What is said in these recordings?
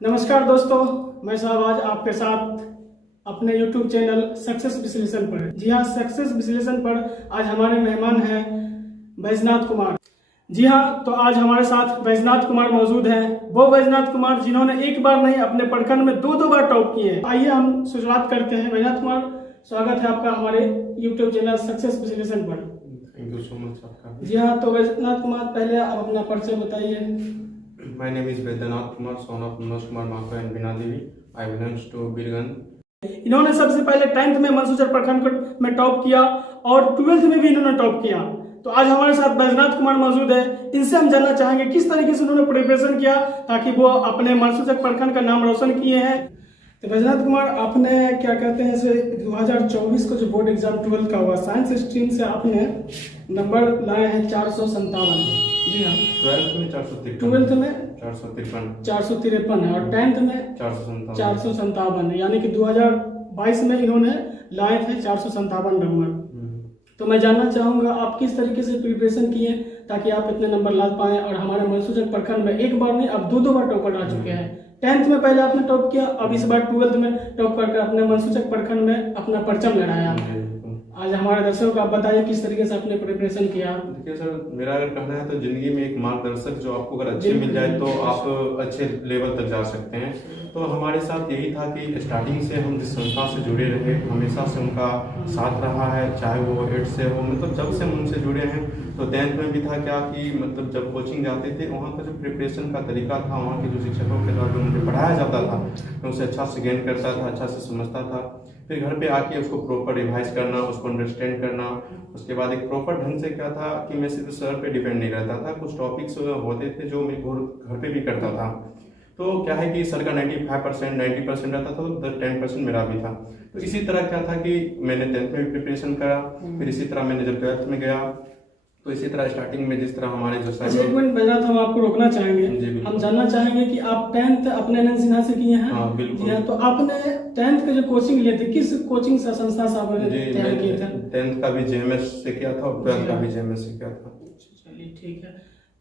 नमस्कार दोस्तों, मैं शहबाज आपके साथ अपने YouTube चैनल सक्सेस विश्लेषण पर। जी हाँ, सक्सेस विश्लेषण पर आज हमारे मेहमान हैं बैजनाथ कुमार। जी हाँ, तो आज हमारे साथ बैजनाथ कुमार मौजूद हैं। वो बैजनाथ कुमार जिन्होंने एक बार नहीं अपने प्रखंड में दो बार टॉप किए हैं। आइए हम शुरुआत करते हैं। बैजनाथ कुमार, स्वागत है आपका हमारे YouTube चैनल सक्सेस विश्लेषण पर। थैंक यू सो मच आपका। जी हाँ, तो बैजनाथ कुमार पहले आप अपना परिचय बताइए। My name is Vedanath Kumar, son of Manoj Kumar Maka and Bina Devi. I belongs to Birganj. इन्होंने सबसे पहले 10th में मनसूचर प्रखंड में टॉप किया और 12th में भी इन्होंने टॉप किया। तो आज हमारे साथ बैजनाथ कुमार मौजूद है। इनसे हम जानना चाहेंगे किस तरीके से उन्होंने प्रिपरेशन किया ताकि वो अपने मनसूचक प्रखंड का नाम रोशन किए हैं। तो बैजनाथ कुमार, आपने क्या कहते हैं इसे 2024 को जो बोर्ड एग्जाम 12th का हुआ, साइंस स्ट्रीम से आपने नंबर लाए हैं 457। जी हाँ, 12th में 453, 12th में 453 है और 10th में 457, यानी कि 2022 में इन्होंने लाए थे 457 नंबर। तो मैं जानना चाहूंगा आप किस तरीके से प्रिपरेशन किए ताकि आप इतने नंबर ला पाए और हमारे मनसूचक प्रखंड में एक बार नहीं अब दो बार टॉपर आ चुके हैं। 10th में पहले आपने टॉप किया, अब इस बार 12th में टॉप करके अपने मनसूचक प्रखंड में अपना परचम लहराया। आज हमारे दर्शकों को आप बताइए किस तरीके से आपने प्रिपरेशन किया। देखिए सर, मेरा अगर कहना है तो जिंदगी में एक मार्गदर्शक जो आपको अगर अच्छे मिल जाए तो आप अच्छे लेवल तक जा सकते हैं। तो हमारे साथ यही था कि स्टार्टिंग से हम जिस संस्था से जुड़े रहे, हमेशा से उनका साथ रहा है, चाहे वो 8 से हो, मतलब जब से हम उनसे जुड़े हैं। तो 10th में भी था क्या कि मतलब जब कोचिंग जाते थे वहाँ का जो प्रिपरेशन का तरीका था, वहाँ के जो शिक्षकों के द्वारा जो मुझे पढ़ाया जाता था, मैं उसे अच्छा से गेन करता था, अच्छा से समझता था। फिर घर पे आके उसको प्रॉपर रिवाइज करना, उसको अंडरस्टैंड करना। उसके बाद एक प्रॉपर ढंग से क्या था कि मैं सिर्फ सर पे डिपेंड नहीं रहता था, कुछ टॉपिक्स होते थे जो मैं घर पे भी करता था। तो क्या है कि सर का 95% 90% रहता था, तो 10% मेरा भी था। तो इसी तरह क्या था कि मैंने 10th में भी प्रिपरेशन करा, फिर इसी तरह मैंने जब 12th में गया तो इसी तरह स्टार्टिंग में जिस तरह हमारे जो अच्छा, एक मिनट बैजनाथ, हम आपको रोकना चाहेंगे। हम जानना चाहेंगे कि आप 10th अपने अनंत सिन्हा से किए हैं। हाँ बिल्कुल। जी हाँ, तो आपने 10th के जो कोचिंग लिए थे किस कोचिंग संस्था से आपने तैयार किए थे? 10th का भी JMS से किया था और 12th का भी JMS से किया था। चलिए ठीक है।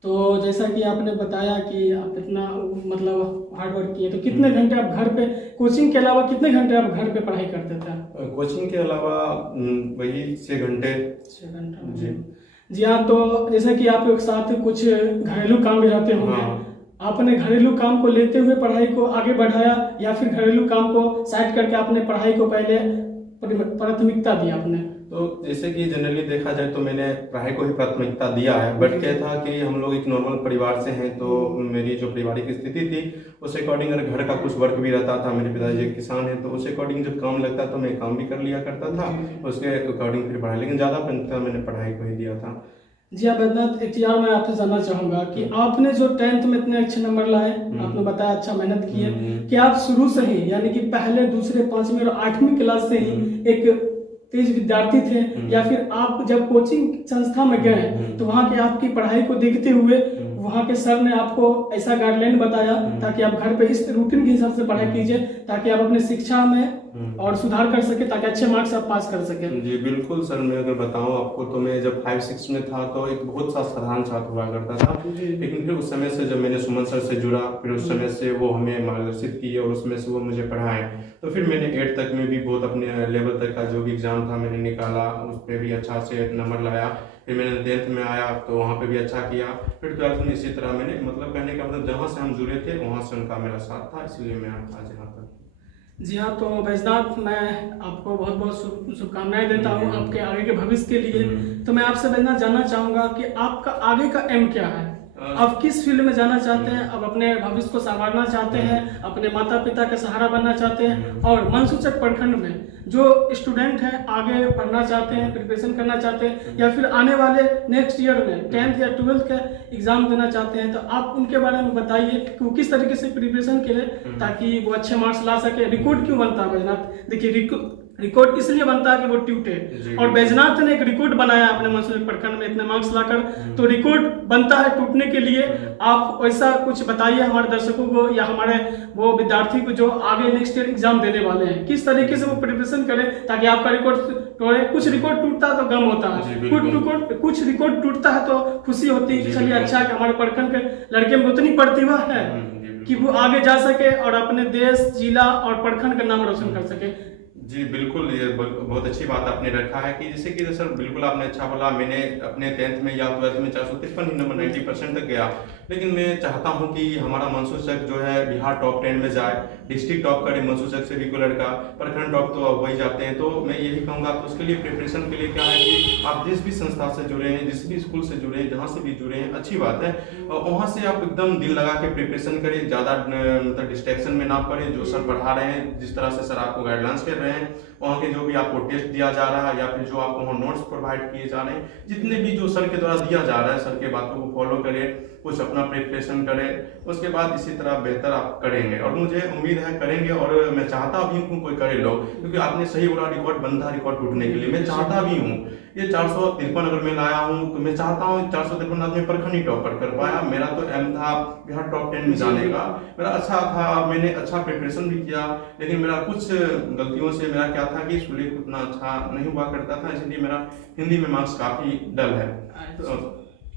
तो जैसा कि आपने बताया कि आप इतना मतलब हार्ड वर्क किए, तो कितने घंटे आप घर पे कोचिंग के अलावा कितने घंटे आप घर पे पढ़ाई करते थे? कोचिंग के अलावा वही 6 घंटे। 6 घंटे जी। जी हाँ, तो जैसा कि आप एक साथ कुछ घरेलू काम भी रहते होंगे। हाँ। आपने घरेलू काम को लेते हुए पढ़ाई को आगे बढ़ाया या फिर घरेलू काम को साइड करके आपने पढ़ाई को पहले प्राथमिकता दी आपने? तो जैसे कि जनरली देखा जाए तो मैंने पढ़ाई को ही प्राथमिकता दिया है, बट क्या था कि हम लोग एक नॉर्मल परिवार से हैं, तो मेरी जो पारिवारिक स्थिति थी उस अकॉर्डिंग अगर घर का कुछ वर्क भी रहता था, मेरे पिताजी एक किसान हैं, तो उस अकॉर्डिंग जब काम लगता तो मैं काम भी कर लिया करता था, उसके अकॉर्डिंग फिर पढ़ाई, लेकिन ज़्यादा प्राथमिकता मैंने पढ़ाई को ही दिया था। जी हाँ बैजनाथ, एक चीज और मैं आपसे जानना चाहूंगा कि आपने जो 10th में इतने अच्छे नंबर लाए, आपने बताया अच्छा मेहनत किए, कि आप शुरू से ही यानी कि पहले दूसरे 5वीं और 8वीं क्लास से ही एक तेज विद्यार्थी थे, या फिर आप जब कोचिंग संस्था में गए तो वहाँ के आपकी पढ़ाई को देखते हुए वहाँ के सर ने आपको ऐसा गाइडलाइन बताया ताकि आप घर पे इस रूटीन के हिसाब से पढ़ाई कीजिए ताकि आप अपनी शिक्षा में और सुधार कर सके, ताकि अच्छे मार्क्स आप पास कर सके? जी बिल्कुल सर, मैं अगर बताऊं आपको तो मैं जब 5-6 में था तो एक बहुत सा साधारण छात्र हुआ करता था, लेकिन फिर उस समय से जब मैंने सुमन सर से जुड़ा, फिर उस समय से वो हमें मार्गदर्शित किए और उसमें से वो मुझे पढ़ाए। तो फिर मैंने 8 तक में भी बहुत अपने लेवल तक का जो भी एग्जाम था मैंने निकाला, उस पर भी अच्छा से नंबर लाया। फिर मैंने 10th में आया तो वहाँ पे भी अच्छा किया। फिर 12th में इसी तरह मैंने मतलब कहने का मतलब जहाँ से हम जुड़े थे वहाँ से उनका मेरा साथ था, इसलिए मैं आज यहाँ तक। जी हाँ, तो बैजनाथ, मैं आपको बहुत बहुत शुभकामनाएं देता हूँ आपके आगे के भविष्य के लिए। तो मैं आपसे बैजनाथ जानना चाहूंगा कि आपका आगे का एम क्या है? आप किस फील्ड में जाना चाहते हैं? अब अपने भविष्य को संवारना चाहते हैं, अपने माता पिता का सहारा बनना चाहते हैं, और मनसूचक प्रखंड में जो स्टूडेंट हैं आगे पढ़ना चाहते हैं, प्रिपरेशन करना चाहते हैं, या फिर आने वाले नेक्स्ट ईयर में 10th या 12th का एग्जाम देना चाहते हैं, तो आप उनके बारे में बताइए कि वो किस तरीके से प्रिपरेशन करें ताकि वो अच्छे मार्क्स ला सके। रिकॉर्ड क्यों बनता है बैजनाथ? देखिए, रिकॉर्ड इसलिए बनता है कि वो ट्यूट है, और बैजनाथ ने एक रिकॉर्ड बनाया अपने मनसूचक प्रखंड में इतने मार्क्स लाकर। तो रिकॉर्ड बनता है टूटने के लिए। आप ऐसा कुछ बताइए हमारे दर्शकों को या हमारे वो विद्यार्थी को जो आगे नेक्स्ट ईयर एग्जाम देने वाले हैं, किस तरीके से वो प्रिपरेशन करें ताकि आपका रिकॉर्ड तोड़े। कुछ रिकॉर्ड टूटता है तो गम होता है, कुछ रिकॉर्ड टूटता है तो खुशी होती है कि चलिए अच्छा है कि हमारे प्रखंड के लड़के में उतनी प्रतिभा है। कि वो आगे जा सके और अपने देश, जिला और प्रखंड का नाम रोशन कर सके। जी बिल्कुल, ये बहुत अच्छी बात आपने रखा है कि जैसे कि सर बिल्कुल आपने अच्छा बोला। मैंने अपने 10th में या 12th में 453 ही नंबर 90% तक गया, लेकिन मैं चाहता हूं कि हमारा मंसूचक जो है बिहार टॉप 10 में जाए, डिस्ट्रिक्ट टॉप करे मंसूचक से भी कोई लड़का, प्रखंड टॉप तो अब वही जाते हैं। तो मैं यही कहूँगा तो उसके लिए प्रिपरेशन के लिए क्या है कि आप जिस भी संस्था से जुड़े हैं, जिस भी स्कूल से जुड़े हैं, जहाँ से भी जुड़े हैं, अच्छी बात है, और वहाँ से आप एकदम दिल लगा के प्रिपरेशन करें, ज़्यादा मतलब डिस्ट्रैक्शन में ना पड़े। जो सर पढ़ा रहे हैं, जिस तरह से सर आपको गाइडलाइंस कर रहे हैं, वहाँ के जो भी आपको टेस्ट दिया जा रहा है या फिर जो आपको वहाँ नोट्स प्रोवाइड किए जा रहे हैं, जितने भी जो सर के द्वारा दिया जा रहा है, सर के बातों को फॉलो करें, कुछ अपना प्रिपरेशन करें, उसके बाद इसी तरह बेहतर आप करेंगे। और मुझे उम्मीद है करेंगे, और मैं चाहता भी हूँ कोई करे लोग, क्योंकि आपने सही बोला रिकॉर्ड बनता है रिकॉर्ड टूटने के लिए। मैं चाहता भी हूँ ये 453 अगर मैं लाया हूँ तो मैं चाहता हूँ 453 आदमी प्रखंड ही टॉपर कर पाया। मेरा तो एम था बिहार टॉप 10 में जाने का, मेरा अच्छा था, मैंने अच्छा प्रिपरेशन भी किया, लेकिन मेरा कुछ गलतियों से मेरा क्या था कि सुलेख उतना अच्छा नहीं हुआ करता था, इसलिए मेरा हिंदी में मार्क्स काफी डल है, तो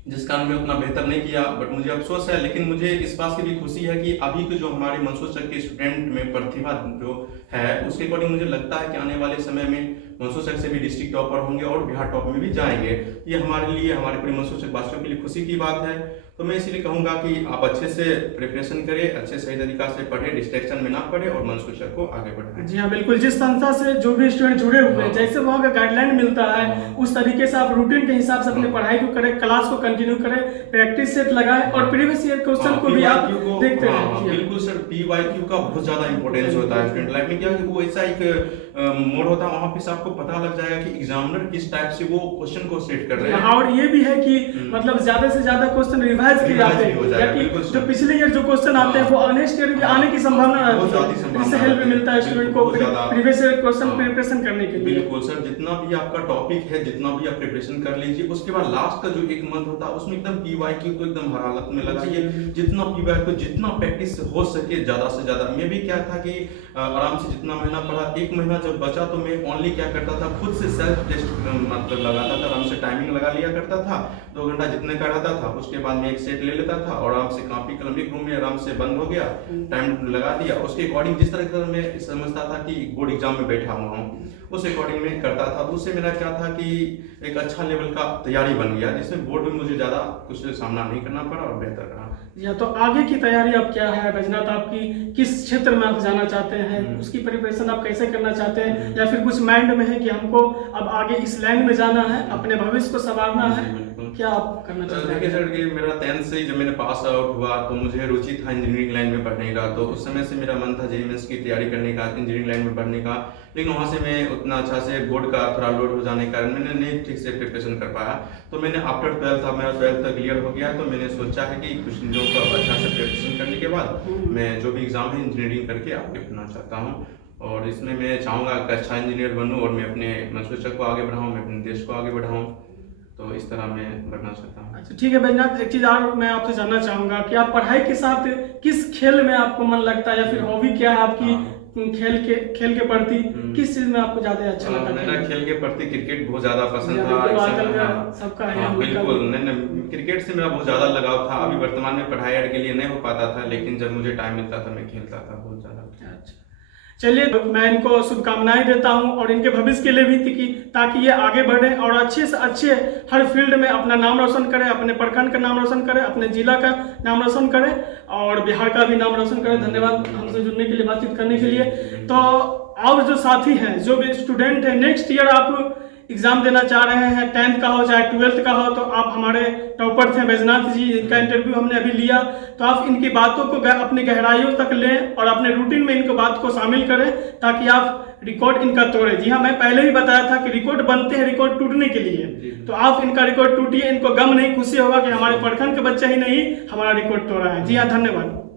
जिस कारण मैं उतना बेहतर नहीं किया। बट मुझे अफसोस है, लेकिन मुझे इस बात की भी खुशी है कि अभी के जो हमारे मंसूचक के स्टूडेंट में प्रतिभा जो है, उसके अकॉर्डिंग मुझे लगता है कि आने वाले समय में मंसूचक से भी डिस्ट्रिक्ट टॉपर होंगे और बिहार टॉप में भी जाएंगे। ये हमारे लिए, हमारे पूरे मंसूचक वासियों के लिए खुशी की बात है। तो मैं इसीलिए कहूंगा कि आप अच्छे से प्रिपरेशन करें, अच्छे सही तरीका से पढ़ें, डिस्ट्रैक्शन में ना पढ़े और मंसूचक को आगे बढ़ाएं। जी हाँ बिल्कुल, जिस संस्था से जो भी स्टूडेंट जुड़े हुए हैं, जैसे वहाँ का गाइडलाइन मिलता है, उस तरीके से आप रूटीन के हिसाब से अपनी पढ़ाई को करें, क्लास को कंटिन्यू करें, प्रैक्टिस सेट लगाएं और प्रीवियस ईयर क्वेश्चन को भी आप देखते रहें। बिल्कुल सर, PYQ का बहुत ज्यादा इंपॉर्टेंस होता है स्टूडेंट लाइफ में। क्या वो ऐसा एक मोड होता है, वहाँ पे आपको पता लग जाएगा कि एग्जामिनर किस टाइप से वो क्वेश्चन को सेट कर रहे हैं। और ये भी है कि मतलब ज्यादा से ज्यादा क्वेश्चन रिवाइज किए जाते हैं, जो पिछले ईयर जो क्वेश्चन आते हैं वो नेक्स्ट ईयर भी आने की संभावना रहती है। इससे हेल्प मिलता है स्टूडेंट को प्रीवियस ईयर क्वेश्चन प्रिपरेशन करने के लिए। बिल्कुल सर, जितना भी आपका टॉपिक है, जितना भी आप प्रिपरेशन कर लीजिए, उसके बाद लास्ट का जो एक मंथ होता है उसमें एकदम PYQ को एकदम हर हालत में लगाइए। जितना PYQ जितना प्रैक्टिस हो सके ज्यादा से ज्यादा। मैं भी क्या था कि आराम से जितना महीना पढ़ा, एक महीना जब बचा तो मैं ओनली क्या करता था, खुद से सेल्फ टेस्ट मतलब लगाता था, आराम से टाइमिंग लगा लिया करता था, 2 घंटा जितने का रहता था, उसके बाद में एक सेट ले लेता था और आराम से कॉपी कलम एक रूम में आराम से बंद हो गया, टाइम लगा दिया, उसके अकॉर्डिंग जिस तरह से मैं समझता था कि बोर्ड एग्जाम में बैठा हुआ हूँ, उस अकॉर्डिंग में करता था। तो उससे मेरा क्या था कि एक अच्छा लेवल का तैयारी बन गया, जिसमें बोर्ड में मुझे ज्यादा कुछ सामना नहीं करना पड़ा और बेहतर रहा। या तो आगे की तैयारी अब क्या है बैजनाथ, आपकी किस क्षेत्र में आप जाना चाहते हैं, उसकी प्रिपरेशन आप कैसे करना चाहते हैं, या फिर कुछ माइंड में है कि हमको अब आगे इस लाइन में जाना है, अपने भविष्य को संवारना है, क्या आप करना चाहते हैं? देखिए सर, कि मेरा 10th से जब मैंने पास आउट हुआ तो मुझे रुचि था इंजीनियरिंग लाइन में पढ़ने का। तो उस समय से मेरा मन था JEE मेंस की तैयारी करने का, इंजीनियरिंग लाइन में पढ़ने का, लेकिन वहाँ से मैं उतना अच्छा से बोर्ड का थोड़ा लोड हो जाने के कारण मैंने नहीं ठीक से प्रिपरेशन कर पाया। तो मैंने आफ्टर 12th था, मेरा 12th तक क्लियर हो गया, तो मैंने सोचा है कि कुछ चीज़ों का अच्छा से प्रिपरेशन करने के बाद मैं जो भी एग्जाम है इंजीनियरिंग करके आगे बढ़ना चाहता हूँ। और इसमें मैं चाहूँगा कि अच्छा इंजीनियर बनूँ और मैं अपने मंसूचक को आगे बढ़ाऊँ, मैं अपने देश को आगे बढ़ाऊँ। तो इस तरह मैं बढ़ना चाहता हूँ। अच्छा ठीक है बैजनाथ, एक चीज और मैं आपसे जानना चाहूंगा कि आप पढ़ाई के साथ किस खेल में आपको मन लगता है, या फिर हॉबी क्या है आपकी? खेल के प्रति किस चीज में आपको ज्यादा अच्छा लगता है? मेरा खेल के प्रति क्रिकेट बहुत ज्यादा पसंद था। सबका बिल्कुल, क्रिकेट से मेरा बहुत ज्यादा लगाव था। अभी वर्तमान में पढ़ाई के लिए नहीं हो पाता था, लेकिन जब मुझे टाइम मिलता था मैं खेलता था बहुत ज्यादा। चलिए, मैं इनको शुभकामनाएं देता हूं और इनके भविष्य के लिए भी ताकि ये आगे बढ़े और अच्छे से अच्छे हर फील्ड में अपना नाम रोशन करें, अपने प्रखंड का नाम रोशन करें, अपने जिला का नाम रोशन करें और बिहार का भी नाम रोशन करें। धन्यवाद हमसे जुड़ने के लिए, बातचीत करने के लिए। तो और जो साथी हैं, जो भी स्टूडेंट हैं, नेक्स्ट ईयर आप एग्जाम देना चाह रहे हैं, 10th का हो चाहे 12th का हो, तो आप हमारे टॉपर थे बैजनाथ जी, इनका इंटरव्यू हमने अभी लिया, तो आप इनकी बातों को अपनी गहराइयों तक लें और अपने रूटीन में इनको बात को शामिल करें ताकि आप रिकॉर्ड इनका तोड़े। जी हाँ, मैं पहले ही बताया था कि रिकॉर्ड बनते हैं रिकॉर्ड टूटने के लिए, तो आप इनका रिकॉर्ड टूटिए, इनको गम नहीं खुशी होगा कि हमारे प्रखंड के बच्चे ही नहीं हमारा रिकॉर्ड तोड़ा है। जी हाँ, धन्यवाद।